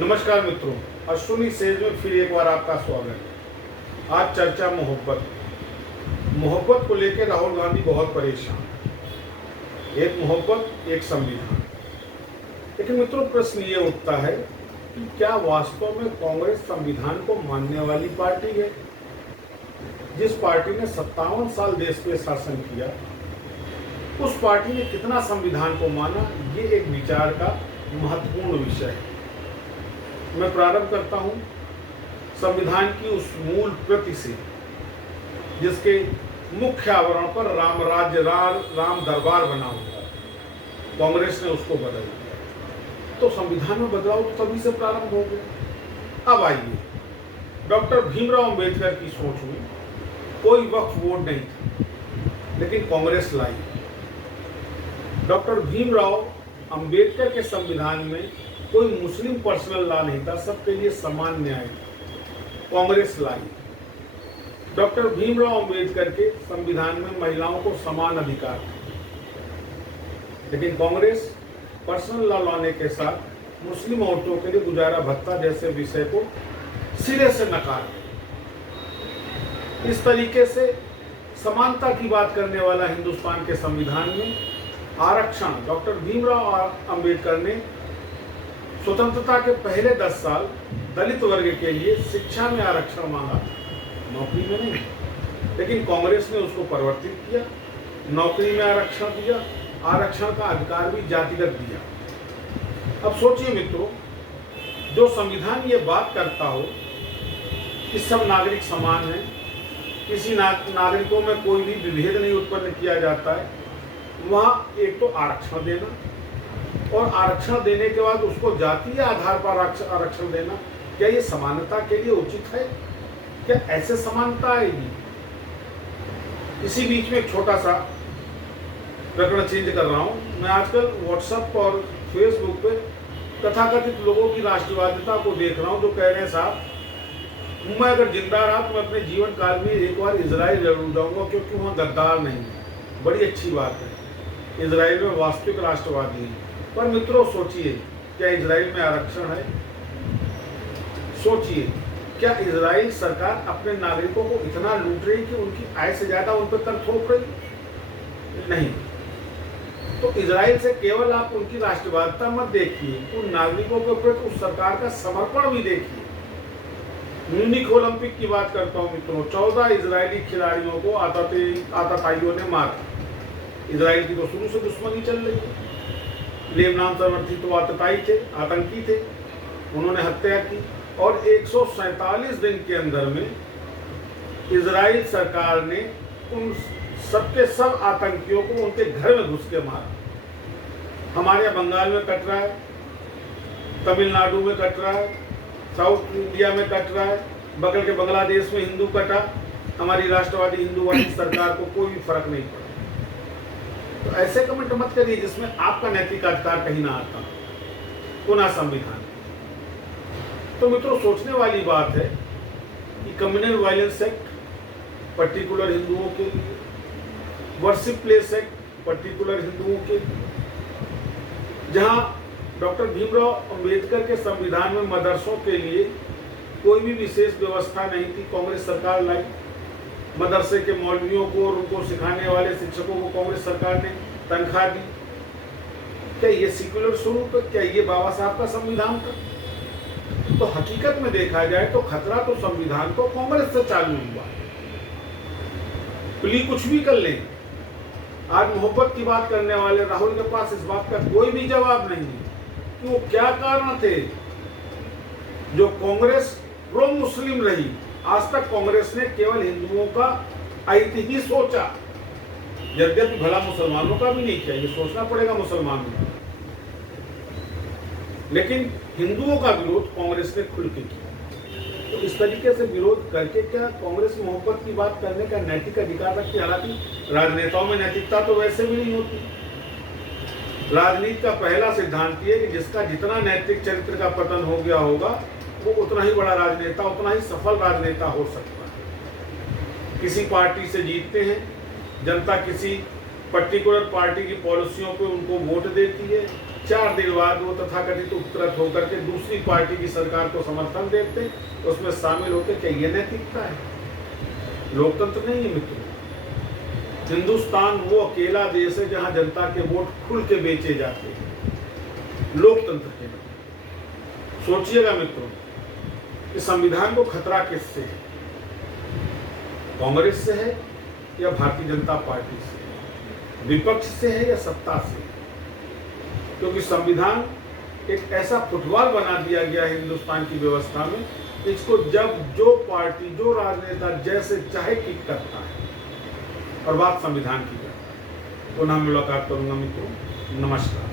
नमस्कार मित्रों, अश्विनी सेज में फिर एक बार आपका स्वागत है। आज चर्चा मोहब्बत को लेकर राहुल गांधी बहुत परेशान। एक मोहब्बत, एक संविधान। लेकिन मित्रों, प्रश्न ये उठता है कि क्या वास्तव में कांग्रेस संविधान को मानने वाली पार्टी है? जिस पार्टी ने 57 साल देश पे शासन किया, उस पार्टी ने कितना संविधान को माना, ये एक विचार का महत्वपूर्ण विषय है। मैं प्रारंभ करता हूं संविधान की उस मूल प्रति से, जिसके मुख्य आवरण पर राम राज्य, राम दरबार बना हुआ। कांग्रेस ने उसको बदल दिया। तो संविधान में बदलाव तो तभी से प्रारंभ हो गया। अब आइए, डॉक्टर भीमराव अंबेडकर की सोच में कोई वक्फ बोर्ड नहीं था, लेकिन कांग्रेस लाई। डॉक्टर भीमराव अंबेडकर के संविधान में कोई मुस्लिम पर्सनल लॉ नहीं था, सबके लिए समान न्याय था। कांग्रेस लाई। डॉक्टर भीमराव अंबेडकर के संविधान में महिलाओं को समान अधिकार थे, लेकिन कांग्रेस पर्सनल लॉ लाने के साथ मुस्लिम औरतों के लिए गुजारा भत्ता जैसे विषय को सिरे से नकार दिया। इस तरीके से समानता की बात करने वाला हिंदुस्तान के संविधान में आरक्षण, डॉक्टर भीमराव अंबेडकर ने स्वतंत्रता के पहले 10 साल दलित वर्ग के लिए शिक्षा में आरक्षण मांगा था, नौकरी में नहीं। लेकिन कांग्रेस ने उसको परिवर्तित किया, नौकरी में आरक्षण दिया, आरक्षण का अधिकार भी जातिगत दिया। अब सोचिए मित्रों, जो संविधान ये बात करता हो कि सब नागरिक समान हैं, किसी नागरिकों में कोई भी विभेद नहीं उत्पन्न किया जाता है, वहाँ एक तो आरक्षण देना, और आरक्षण देने के बाद उसको जातीय आधार पर आरक्षण देना, क्या ये समानता के लिए उचित है? क्या ऐसे समानता आएगी? इसी बीच में एक छोटा सा प्रकरण चेंज कर रहा हूं। मैं आजकल व्हाट्सएप और फेसबुक पे तथाकथित लोगों की राष्ट्रवादिता को देख रहा हूं, जो कह रहे हैं साहब, मैं अगर जिंदा रहा तो मैं अपने जीवन काल में एक बार इजराइल जरूर जाऊंगा, क्योंकि वहां गद्दार नहीं है। बड़ी अच्छी बात है, इजराइल में वास्तविक राष्ट्रवादी है। पर मित्रों सोचिए, क्या इजराइल में आरक्षण है? सोचिए, क्या इजराइल सरकार अपने नागरिकों को इतना लूट रही कि उनकी आय से ज्यादा उन पर कर थोप रही? नहीं। तो इजराइल से केवल आप उनकी राष्ट्रवादिता मत देखिए, उन नागरिकों के प्रति उस सरकार का समर्पण भी देखिए। म्यूनिख ओलंपिक की बात करता हूं मित्रों, 14 इजरायली खिलाड़ियों को आतताइयों ने मारा। इजराइल की तो शुरू से दुश्मनी चल रही है। लेबनान शरणार्थी तो आतताई थे, आतंकी थे, उन्होंने हत्या की, और 147 दिन के अंदर में इजराइल सरकार ने उन सबके सब आतंकियों को उनके घर में घुस के मारा। हमारे यहाँ बंगाल में कट रहा है, तमिलनाडु में कट रहा है, साउथ इंडिया में कट रहा है, बगल के बांग्लादेश में हिंदू कटा। हमारी राष्ट्रवादी हिंदूवादी सरकार को कोई भी फर्क नहीं पड़ा। तो ऐसे कमेंट मत करिए जिसमें आपका नैतिक अधिकार कहीं ना आता। पुनः संविधान। तो मित्रों, सोचने वाली बात है कि कम्युनल वायलेंस एक्ट पर्टिकुलर हिंदुओं के लिए, वर्शिप प्लेस एक्ट पर्टिकुलर हिंदुओं के लिए, जहां डॉक्टर भीमराव अंबेडकर के संविधान में मदरसों के लिए कोई भी विशेष व्यवस्था नहीं थी, कांग्रेस सरकार लाई। मदरसे के मौलवियों को और उनको सिखाने वाले शिक्षकों को कांग्रेस सरकार ने तनख्वाह दी। क्या ये सेक्युलर स्वरूप है? क्या ये बाबा साहब का संविधान था? तो हकीकत में देखा जाए तो खतरा तो संविधान को कांग्रेस से चालू हुआ। प्ली कुछ भी कर लें, आज मोहब्बत की बात करने वाले राहुल के पास इस बात का कोई भी जवाब नहीं है कि वो क्या कारण थे जो कांग्रेस प्रो मुस्लिम रही। आज तक कांग्रेस ने केवल हिंदुओं का अहित ही सोचा, यद्यपि भला मुसलमानों का भी नहीं किया, ये सोचना पड़ेगा मुसलमानों को। लेकिन हिंदुओं का विरोध कांग्रेस ने खुल के किया। तो इस तरीके से विरोध करके क्या कांग्रेस मोहब्बत की बात करने का नैतिक अधिकार रखती? हालांकि राजनेताओं में नैतिकता तो वैसे भी नहीं होती। राजनीति का पहला सिद्धांत ये कि जिसका जितना नैतिक चरित्र का पतन हो गया होगा, वो उतना ही बड़ा राजनेता, उतना ही सफल राजनेता हो सकता है। किसी पार्टी से जीतते हैं, जनता किसी पर्टिकुलर पार्टी की पॉलिसियों पे उनको वोट देती है, 4 दिन बाद वो तथाकथित उपकृत होकर के दूसरी पार्टी की सरकार को समर्थन देते, उसमें शामिल होते। क्या ये नैतिकता है? लोकतंत्र नहीं है मित्रों। हिंदुस्तान वो अकेला देश है जहां जनता के वोट खुल के बेचे जाते हैं लोकतंत्र के नाम। सोचिएगा मित्रों कि संविधान को खतरा किससे है? कांग्रेस से है या भारतीय जनता पार्टी से? विपक्ष से है या सत्ता से? क्योंकि संविधान एक ऐसा फुटबॉल बना दिया गया है हिंदुस्तान की व्यवस्था में, इसको जब जो पार्टी जो राजनेता जैसे चाहे किक करता है और बात संविधान की करता है। पुनः मुलाकात करूंगा मित्रों। नमस्कार।